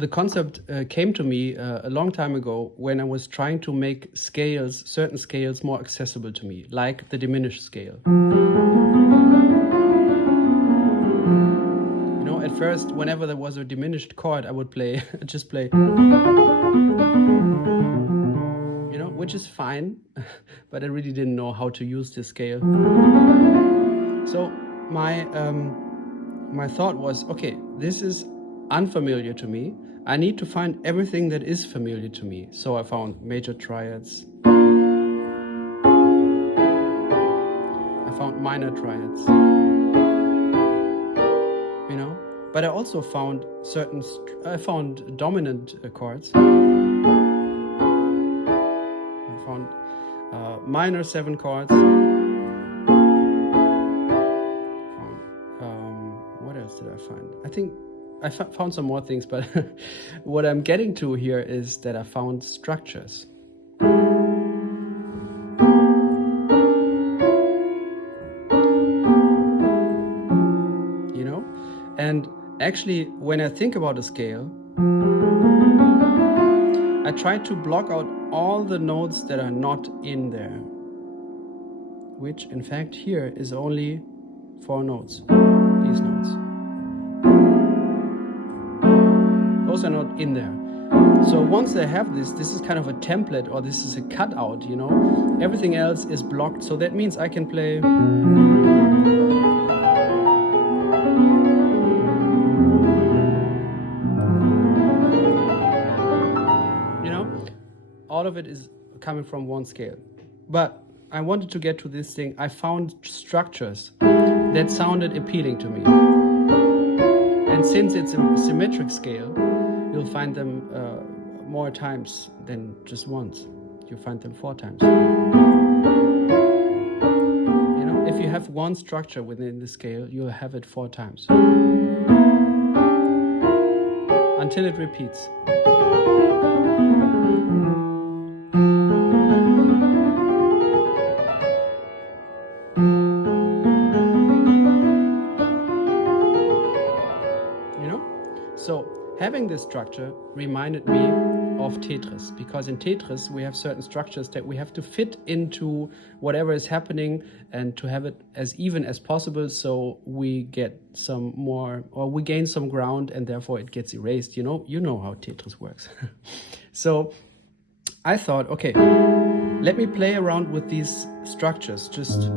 The concept came to me a long time ago when I was trying to make scales, certain scales, more accessible to me, like the diminished scale. You know, at first, whenever there was a diminished chord, I would play, just play, you know, which is fine, but I really didn't know how to use this scale. So my thought was, okay, this is unfamiliar to me. I need to find everything that is familiar to me. So I found major triads. I found minor triads. You know, but I also found I found dominant chords. I found minor 7 chords. What else did I find? I think I found some more things, but what I'm getting to here is that I found structures. You know? And actually, when I think about a scale, I try to block out all the notes that are not in there, which in fact here is only 4 notes, these notes. Those are not in there. So once I have this is kind of a template, or this is a cutout, you know. Everything else is blocked, so that means I can play. You know, all of it is coming from one scale. But I wanted to get to this thing. I found structures that sounded appealing to me. And since it's a symmetric scale, you'll find them more times than just once. You'll find them 4 times. You know, if you have one structure within the scale, you'll have it 4 times. Until it repeats. So having this structure reminded me of Tetris, because in Tetris we have certain structures that we have to fit into whatever is happening and to have it as even as possible, so we get some more, or we gain some ground, and therefore it gets erased. You know how Tetris works. So I thought, okay, let me play around with these structures, just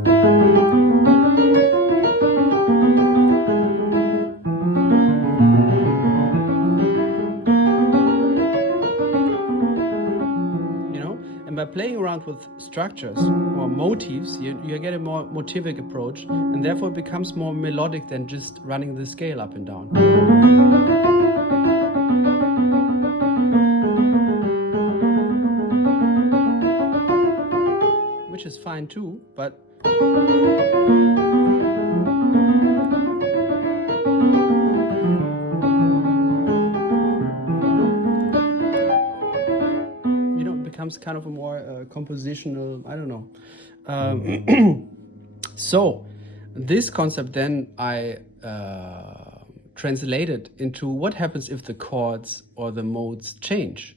by playing around with structures or motifs, you get a more motivic approach, and therefore it becomes more melodic than just running the scale up and down. Which is fine too, but becomes kind of a more compositional, I don't know. So this concept then I translated into what happens if the chords or the modes change.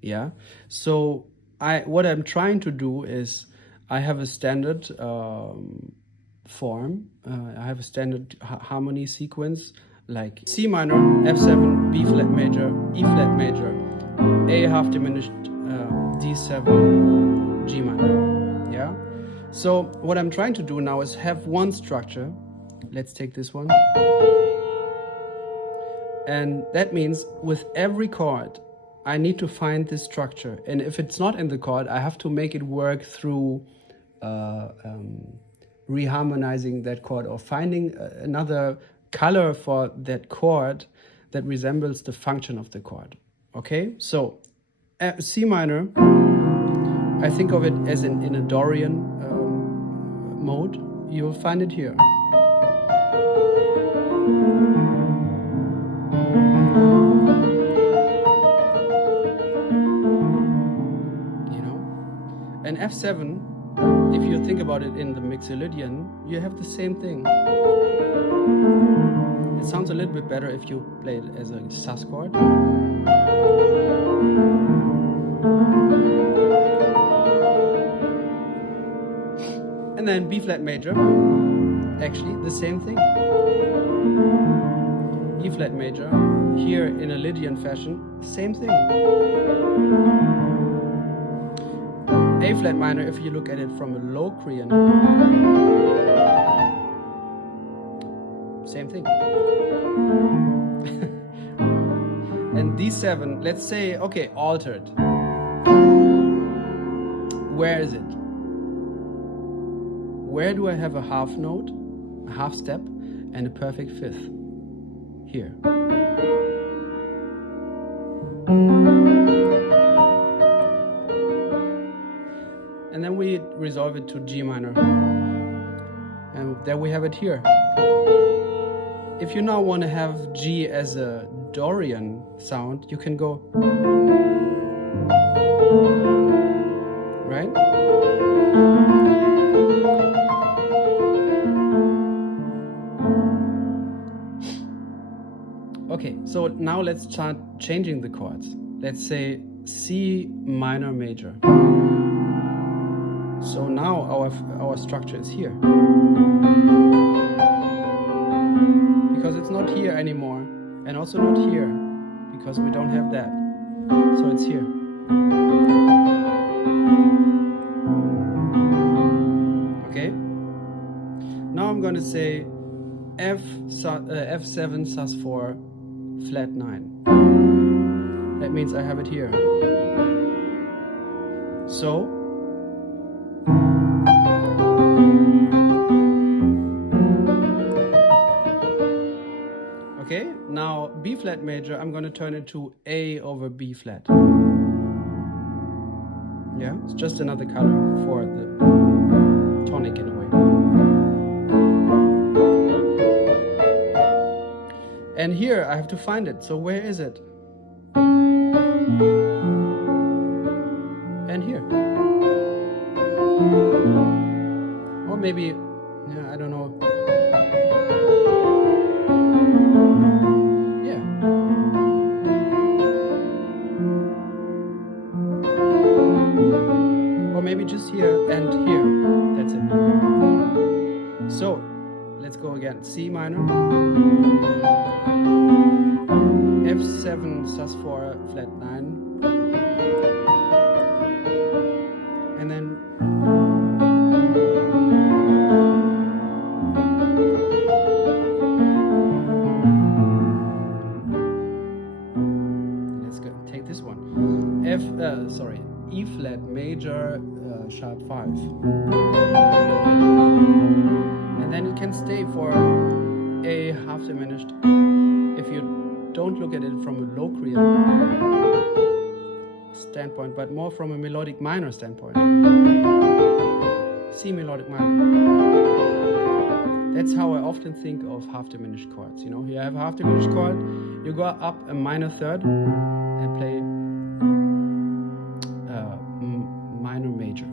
Yeah. So what I'm trying to do is I have a standard form. I have a standard harmony sequence, like C minor, F7, B flat major, E flat major, A half diminished, D7, G minor. Yeah. So what I'm trying to do now is have one structure. Let's take this one. And that means with every chord, I need to find this structure. And if it's not in the chord, I have to make it work through reharmonizing that chord, or finding another color for that chord that resembles the function of the chord. Okay, so C minor, I think of it as in a Dorian mode. You will find it here. You know, and F7, if you think about it in the Mixolydian, you have the same thing. It sounds a little bit better if you play it as a sus chord. And then B flat major, actually the same thing. E flat major, here in a Lydian fashion, same thing. A flat minor, if you look at it from a Locrian, same thing. And D7, let's say, okay, altered. Where is it? Where do I have a half note, a half step, and a perfect fifth? Here. And then we resolve it to G minor. And there we have it here. If you now want to have G as a Dorian sound, you can go, right? Okay, so now let's start changing the chords. Let's say C minor major. So now our structure is here. Because it's not here anymore, and also not here, because we don't have that. So it's here. Okay? Now I'm going to say F7 sus4 flat 9. That means I have it here. So okay, now B flat major, I'm going to turn it to A over B flat. Yeah, it's just another color for the tonic in a way. And here I have to find it. So where is it? And here. Or maybe, yeah, I don't know. Yeah. Or maybe just here and here. That's it. So let's go again. C minor, F7 sus4 flat 9, and then let's go take this one. E flat major sharp 5. And then it can stay for a half diminished if you don't look at it from a Locrian standpoint, but more from a melodic minor standpoint. C melodic minor. That's how I often think of half diminished chords. You know, you have a half diminished chord, you go up a minor third and play minor major.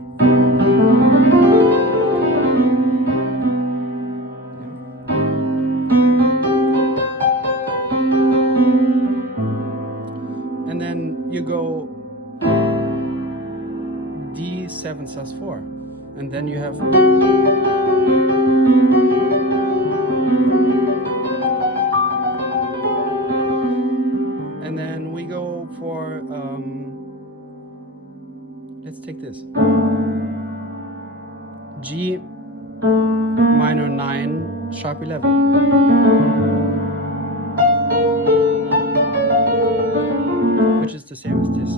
And then you go D7 sus4, and then you have and then we go for let's take this G minor 9 sharp 11, which is the same as this.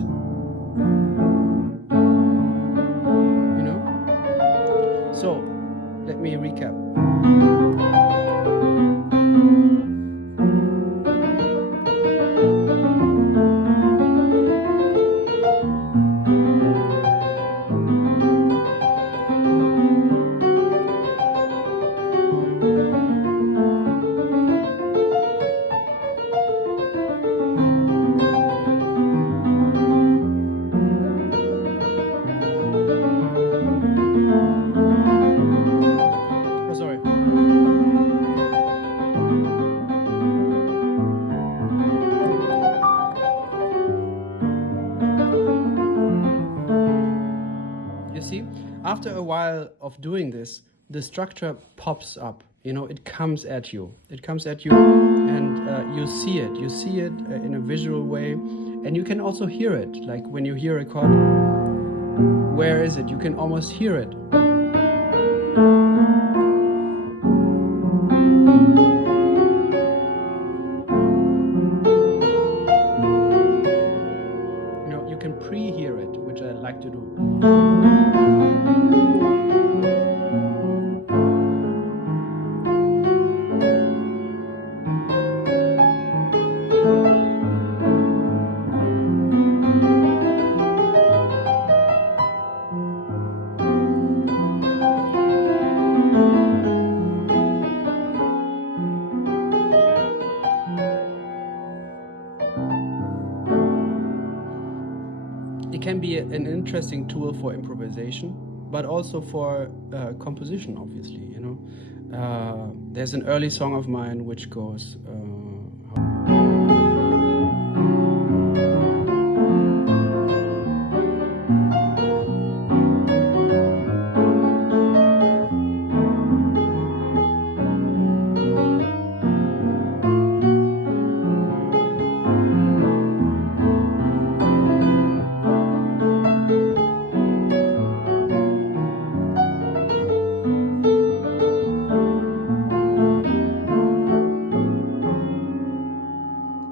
You know? So let me recap. Oh, sorry. after a while of doing this, the structure pops up. You know, it comes at you. It comes at you, and you see it. You see it in a visual way, and you can also hear it. Like when you hear a chord, where is it? You can almost hear it. You know, you can pre-hear it, which I like to do. It can be an interesting tool for improvisation, but also for composition, obviously, you know. There's an early song of mine which goes...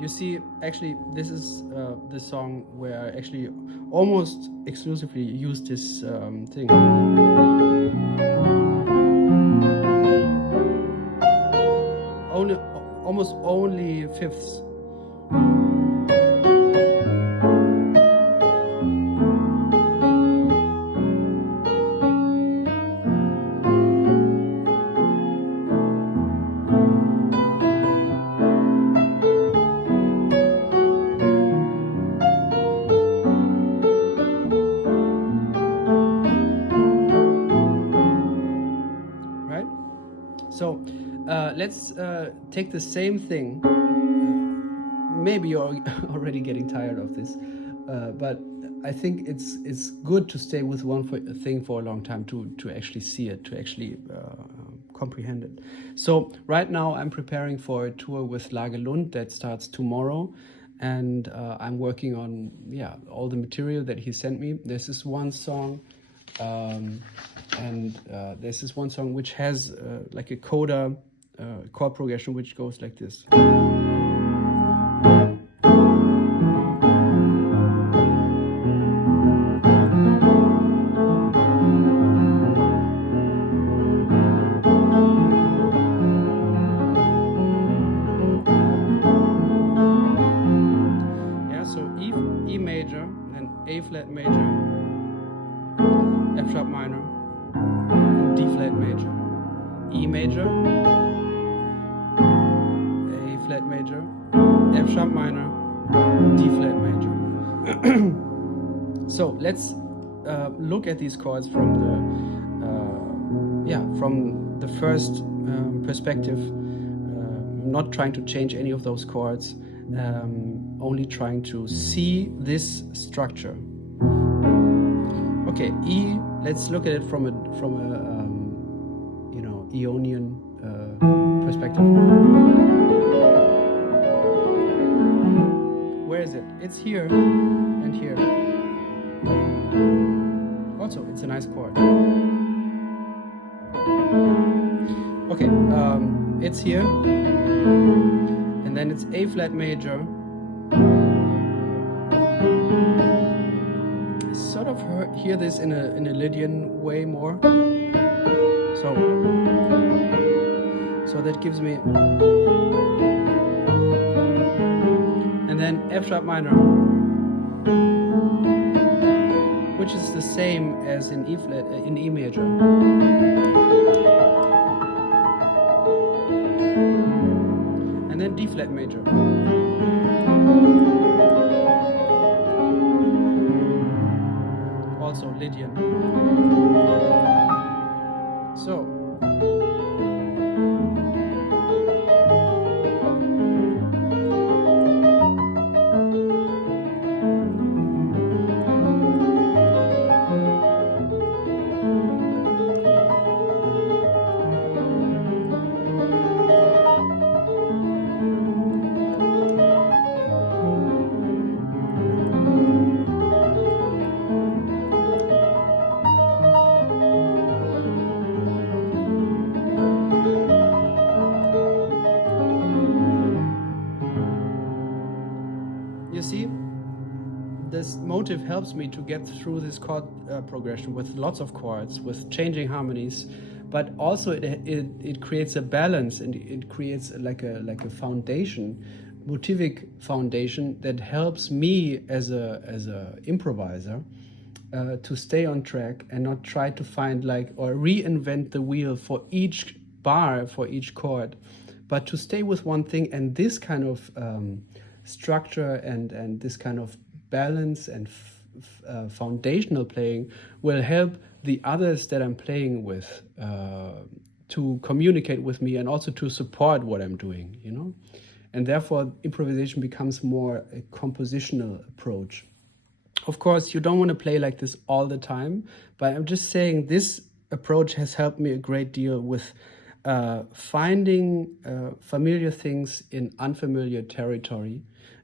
You see, actually, this is the song where I actually almost exclusively use this thing. Almost only fifths. So let's take the same thing. Maybe you're already getting tired of this, but I think it's good to stay with one thing for a long time to actually see it, to actually comprehend it. So right now I'm preparing for a tour with Lage Lund that starts tomorrow, and I'm working on all the material that he sent me. This is one song. And there's this one song which has like a coda chord progression which goes like this. Yeah, so E major, then A flat major, F sharp minor, and D flat major, E major, A flat major, F sharp minor, D flat major. So let's look at these chords from the first perspective. Not trying to change any of those chords, only trying to see this structure. Okay, E. Let's look at it from a Ionian perspective. Where is it? It's here and here. Also, it's a nice chord. Okay, it's here, and then it's A flat major. Sort of hear this in a Lydian way more. So that gives me, and then F sharp minor, which is the same as in E flat in E major. And then D flat major. Also Lydian. So see, this motive helps me to get through this chord progression with lots of chords, with changing harmonies, but also it creates a balance, and it creates like a foundation, motivic foundation, that helps me as a improviser to stay on track and not try to find or reinvent the wheel for each bar, for each chord, but to stay with one thing. And this kind of structure and this kind of balance and foundational playing will help the others that I'm playing with to communicate with me and also to support what I'm doing, you know? And therefore, improvisation becomes more a compositional approach. Of course, you don't want to play like this all the time, but I'm just saying this approach has helped me a great deal with finding familiar things in unfamiliar territory,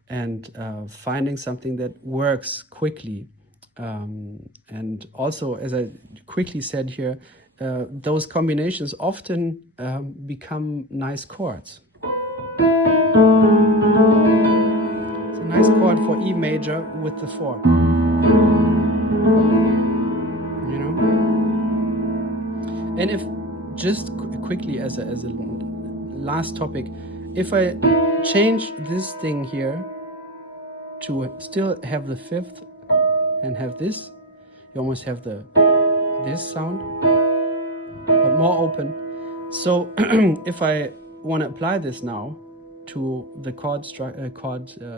and finding something that works quickly. And also, as I quickly said here, those combinations often become nice chords. It's a nice chord for E major with the 4. You know? And if, just quickly as a last topic, if I change this thing here to still have the 5th and have this, you almost have this sound, but more open. So if I want to apply this now to the chord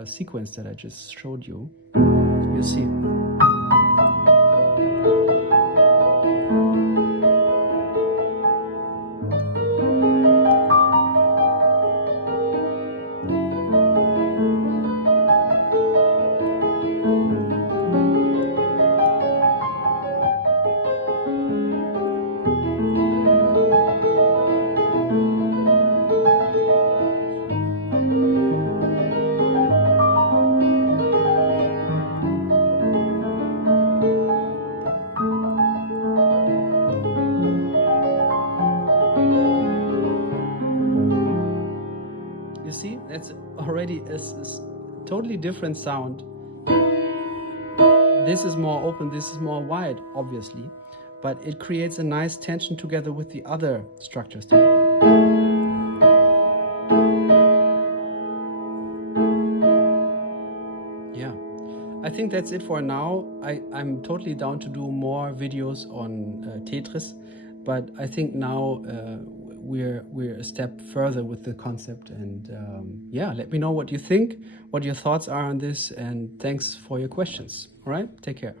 sequence that I just showed you, you see. See, that's already a totally different sound. This is more open, this is more wide, obviously, but it creates a nice tension together with the other structures there. Yeah, I think that's it for now. I'm totally down to do more videos on Tetris, but I think now we're a step further with the concept, and yeah, let me know what you think, what your thoughts are on this, and thanks for your questions. All right, take care.